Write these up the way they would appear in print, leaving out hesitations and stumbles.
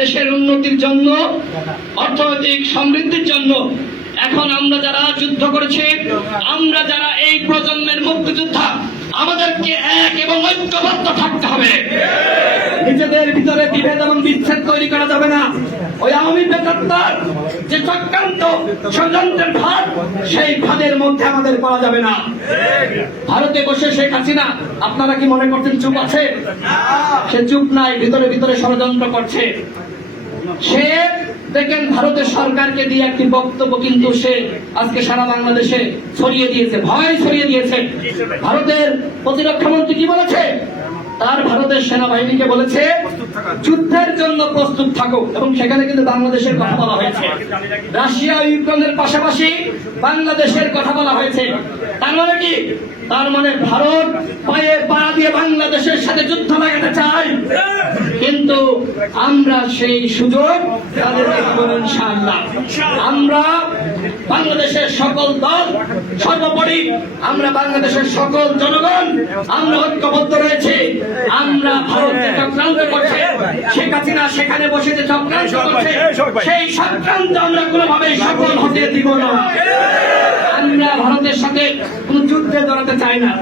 দেশের উন্নতির জন্য, অর্থনৈতিক সমৃদ্ধির জন্য। এখন আমরা যারা যুদ্ধ করেছি, আমরা যারা এই প্রজন্মের মুক্তিযোদ্ধা, আমাদেরকে এক এবং ঐক্যবদ্ধ থাকতে হবে। নিজেদের ভিতরে বিভেদ এবং বিচ্ছেদ তৈরি করা যাবে না। ওই আওয়ামী পেতাত্তার যে চক্রান্ত ষড়যন্ত্রের ফাঁদ, সেই ফাঁদের মধ্যে আমাদের পাওয়া যাবে না। ভারতে বসে শেখ হাসিনা, আপনারা কি মনে করছেন চুপ আছে? সে চুপ নাই, ভিতরে ভিতরে ষড়যন্ত্র করছে। সে দেখেন ভারতের সরকারকে দিয়ে একটি বক্তব্য কিন্তু সে আজকে সারা বাংলাদেশে ছড়িয়ে দিয়েছে, ভয় ছড়িয়ে দিয়েছে। ভারতের প্রতিরক্ষা মন্ত্রী কি বলেছে? তার ভারতের সেনাবাহিনীকে বলেছে যুদ্ধের জন্য প্রস্তুত থাকো, এবং সেখানে কিন্তু বাংলাদেশের কথা বলা হয়েছে। রাশিয়া ইউক্রেনের পাশাপাশি বাংলাদেশের কথা বলা হয়েছে। তার মানে কি? তার মানে ভারত পায়ে পা দিয়ে বাংলাদেশের সাথে যুদ্ধ লাগাতে চায়, কিন্তু আমরা সেই সুযোগ তাদেরকে দিব ইনশাআল্লাহ। আমরা বাংলাদেশের সকল দল, সর্বোপরি আমরা বাংলাদেশের সকল জনগণ, আমরা ঐক্যবদ্ধ রয়েছে। আমরা ভারতকে চক্রান্ত করছে, শেখ হাসিনা সেখানে বসে যে চক্রান্ত করছে, সেই চক্রান্ত আমরা কোনোভাবেই সফল হতে দিব না। আমরা ভারতের সাথে কোন যুদ্ধে জড়াতে চাই না।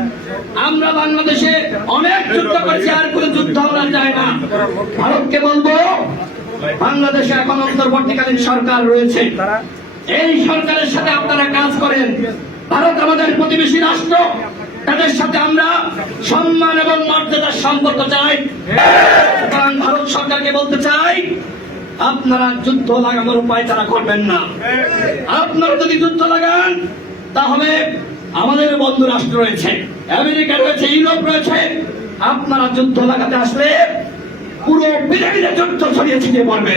আমরা বাংলাদেশে অনেক যুদ্ধ করেছি, আর কোন যুদ্ধ আমরা চাই না। ভারতকে বলবো, বাংলাদেশে এখন অন্তর্বর্তীকালীন সরকার রয়েছে, এই সরকারের সাথে আপনারা কাজ করেন। ভারত আমাদের প্রতিবেশী রাষ্ট্র, তাদের সাথে আমরা সম্মান এবং মর্যাদার সম্পর্ক চাই। সুতরাং ভারত সরকারকে বলতে চাই, আপনারা যুদ্ধ লাগানোর উপায় তারা করবেন না। আপনারা যদি যুদ্ধ লাগান, তাহলে আমাদের বন্ধু রাষ্ট্র রয়েছে, আমেরিকা রয়েছে, ইউরোপ রয়েছে। আপনারা যুদ্ধ লাগাতে আসলে পুরো পৃথিবীতে যুদ্ধ ছড়িয়ে ছিটিয়ে পড়বে।